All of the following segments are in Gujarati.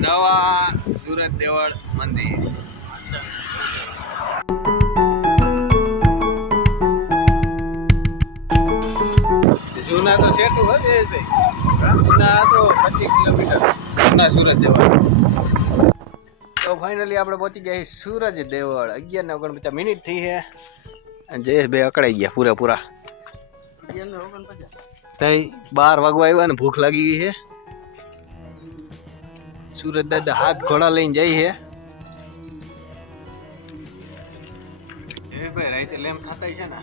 નવા સુરત દેવળ મંદિર. જૂના તો સેટું હોય જૂના તો 25 કિલોમીટર જૂના સુરત દેવળ. તો ફાઇનલી આપણે પહોંચી ગયા સૂરજ દેવળ. 11:49 મિનિટ થઈ છે અને જયેશભાઈ અકળાઈ ગયા પૂરા. તઈ 12 વાગવા આવ્યા ને ભૂખ લાગી ગઈ છે. સુરત દાદા હાથ ઘોડા લઈને જાય છે. ભાઈ રાતે લેમ ખાતા છે ને.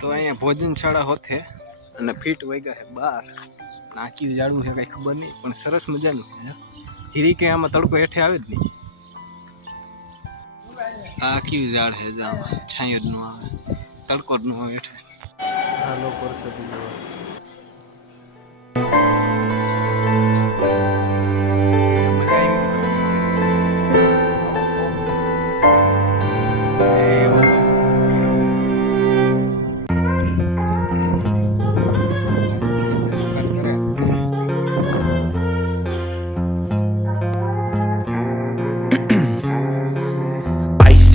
તો અહીંયા ભોજનશાળા હોતે અને ફીટ વાગ્યા છે 12. નાકી જાડવું છે કઈ ખબર નહીં પણ સરસ મજાનું છે. જીરી કે આમાં તડકો હેઠે આવે જ નહીં. આ કેવી ઝાડ છે આમાં છાંયો જ ન આવે, તડકો જ ન આવે હેઠે. હાલો પરસદી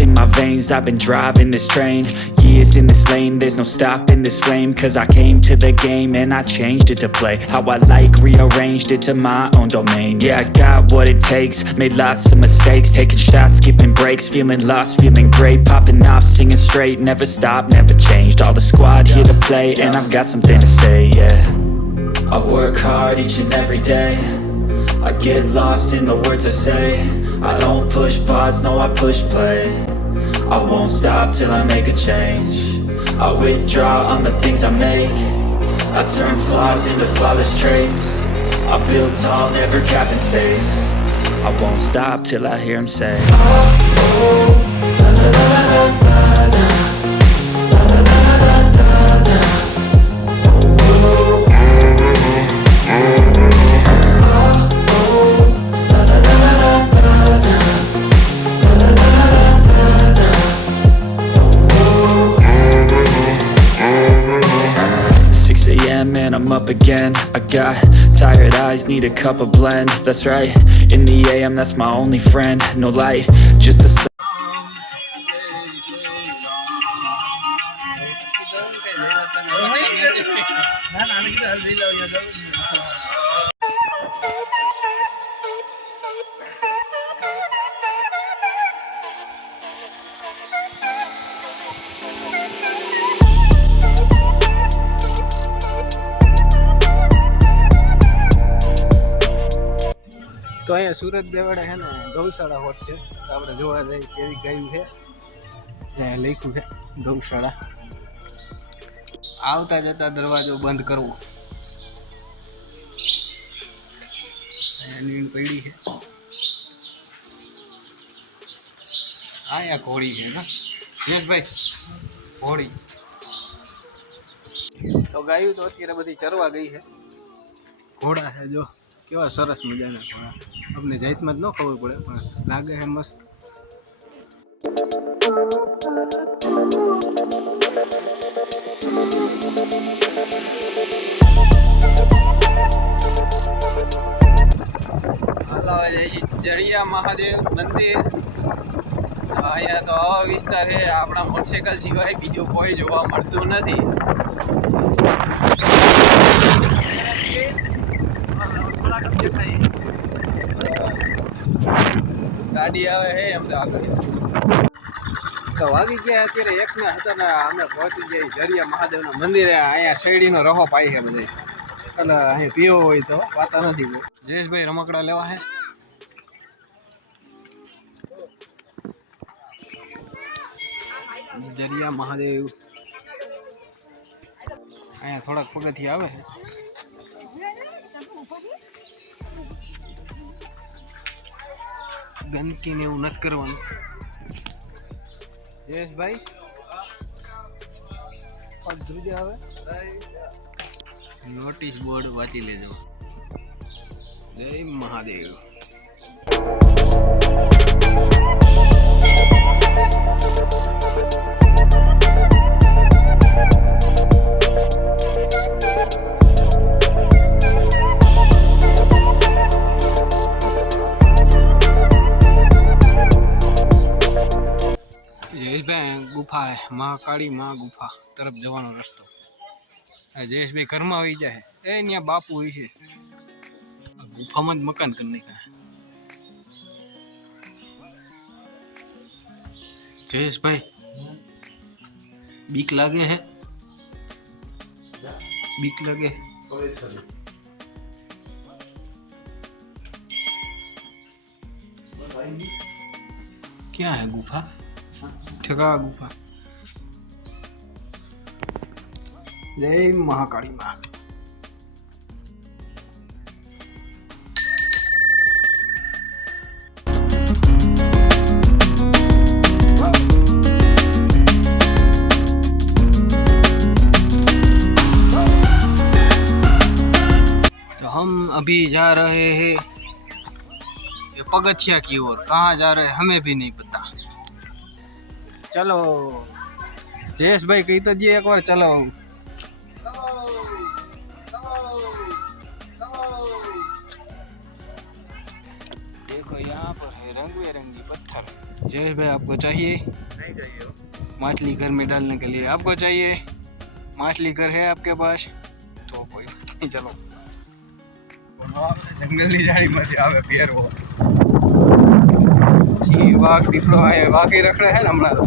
in my veins, I've been driving this train. Years in this lane, there's no stopping this flame. Cause I came to the game and I changed it to play how I like, rearranged it to my own domain. Yeah, I got what it takes, made lots of mistakes, taking shots, skipping breaks, feeling lost, feeling great, popping off, singing straight, never stopped, never changed. All the squad here to play and I've got something to say, yeah. I work hard each and every day, I get lost in the words I say. I don't push pause, no I push play. I won't stop till I make a change. I withdraw on the things I make. I turn flaws into flawless traits. I build tall, never capped in space. I won't stop till I hear him say, oh, oh, la la la la la la, la la la la la la, oh, oh. And I'm up again. I got tired eyes, need a cup of blend. That's right, in the AM, that's my only friend. No light, just the sun. તો અહીંયા સુરત દેવળે છે ને ગૌશાળા હોત છે. તો આપણે જોવા જઈએ કેવી ગાયું છે. ત્યાં લખ્યું છે ગૌશાળા. આવતા જતા દરવાજો બંધ કરવો. અહીંયા નીણ પડી છે. અહીંયા ઘોડી છે ને યશભાઈ, ઘોડી. તો ગાયું તો અત્યારે બધી ચરવા ગઈ છે. ઘોડા છે જો કેવા સરસ મજાના ઘોડા. આપણે જાતમાં જ ન ખબર પડે પણ લાગે છે મસ્ત. હાલો જય શ્રી જરિયા મહાદેવ મંદિર. અહીંયા તો આવો વિસ્તાર છે, આપણા મોટરસાયકલ સિવાય બીજું કોઈ જોવા મળતું નથી. ગાડી આવે છે એમ તો આગળ તો વાગી ગયા અત્યારે 1 ને હતા ને અમે પહોંચી ગયા જરિયા મહાદેવના મંદિરે. અહીંયા શેરડીનો રહો પાય છે બધે, એટલે અહીં પીવો હોય તો પાતા નથી. જયેશભાઈ રમકડા લેવા છે. જરિયા મહાદેવ અહીંયા થોડાક પગથિયા આવે છે. ગંદકી ને એવું નથી કરવાનું. જયેશભાઈ આવે નોટિસ બોર્ડ વાંચી લેજો. જય મહાદેવ. જયેશભાઈ ગુફા હે, મહાકાળી માં ગુફા તરફ જવાનો રસ્તો. જયેશભાઈ ઘરમાં આવી જાય એ ત્યાં બાપુ હોય છે. ગુફામાં જ મકાન કરી નાખ્યા. જયેશભાઈ બીક લાગે હે? બીક લાગે? क्या है गुफा? ठगा गुफा. जय महाकाली माँ. तो हम अभी जा रहे हैं पगथिया की ओर. कहाँ जा रहे हैं हमें भी नहीं पता. चलो जयेश भाई कही तो दिए एक बार चलो. देखो यहाँ पर है रंग बिरंगी पत्थर. जयेश भाई आपको चाहिए? नहीं चाहिए. मछली घर में डालने के लिए आपको चाहिए? मछली घर है आपके पास? तो कोई नहीं. चलो जंगल ની જાળી માંથી આવે પહેરવો. સિંહ વાઘ દીપડો આવે, વાઘે રખડે છે ને હમણાં તો.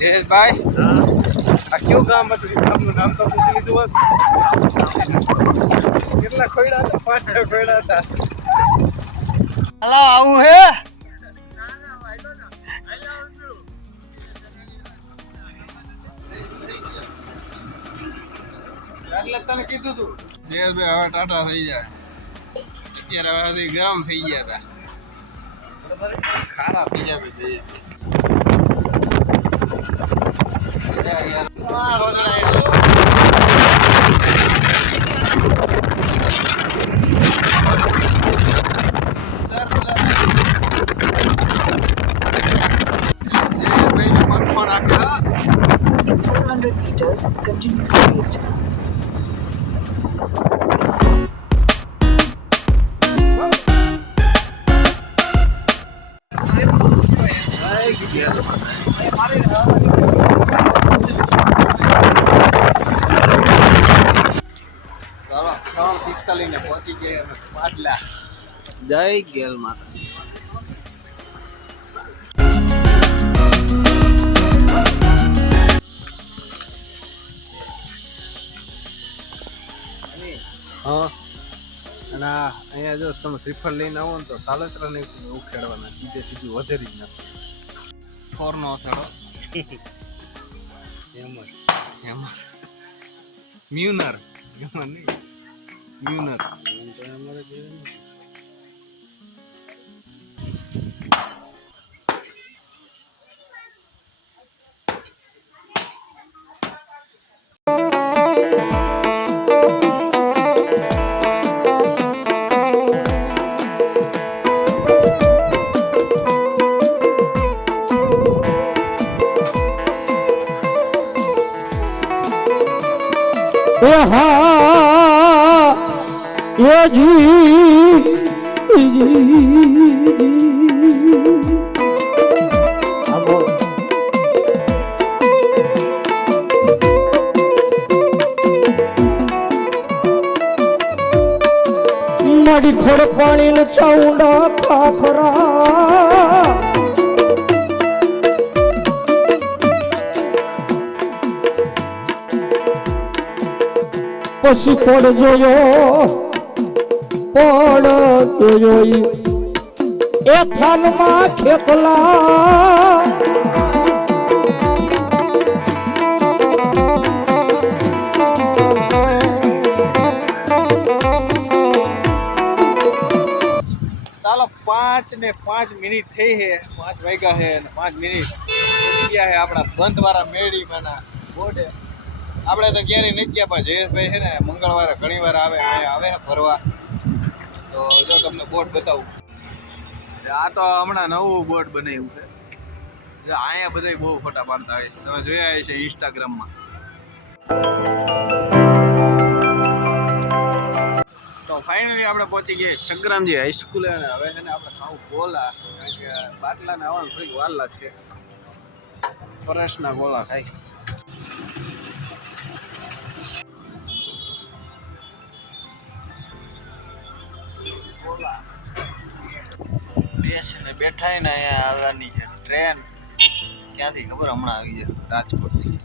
જયેશભાઈ આ કયું ગામ હતું? ગામનું નામ તો પૂછી લીધું હોત. કેટલા ખોયડા હતા? 5-6 ખોયડા હતા. હાલો આવું હે? એટલે તને કીધું તું જયેશભાઈ હવે ટાટા થઈ જાય. અત્યારે હવે ગરમ થઈ ગયા હતા. ખારા થઈ જાય In 400 meters, continue straight. લઈને પહોંચી ગયા અમે પાટલા. જય ગેલ માતા. હા અને અહીંયા જો તમે શ્રીફળ લઈને આવો ને તો સાલત્રા ને ઉખેડવાના, સીધે સીધું વધેરી જ નાખે. ફોર નો અથડો એમાં મ્યુનર એમાં નહીં મ્યુનર. મારી ખોડ પાણી ને ચાઉંડા ખાખરા પછી પડ જોયો એ થાનમાં ખેતલા ચાલો 5 મિનિટ થઈ છે 5 વાગ્યા છે અને 5 મિનિટ થઈ ગયા છે આપણા બંધવાળા મેળીમાંના બોર્ડે. આપણે તો ક્યારેય નથી ગયા પણ જયેશભાઈ છે ને મંગળવારે ઘણી વાર આવે અહીંયા આવે ફરવા. તો જો તમને બોર્ડ બતાવું. આ તો હમણાં નવું બોર્ડ બનાવ્યું છે. અહીંયા બધા બહુ ફોટા પાડતા હોય તમે જોયા છે ઇન્સ્ટાગ્રામમાં. તો ફાઇનલી આપણે પહોંચી ગયા સંગ્રામજી હાઈસ્કૂલે અને હવે છે ને આપણે ખાવું ગોલા કારણ કે બાટલાને આવવાનું થોડીક વાર લાગશે. ફરેશના ગોલા ખાઈ ગોલા સ્ટેશને બેઠા ને અહીંયા આવવાની છે ટ્રેન. ક્યાંથી ખબર હમણાં આવી જાય રાજકોટથી.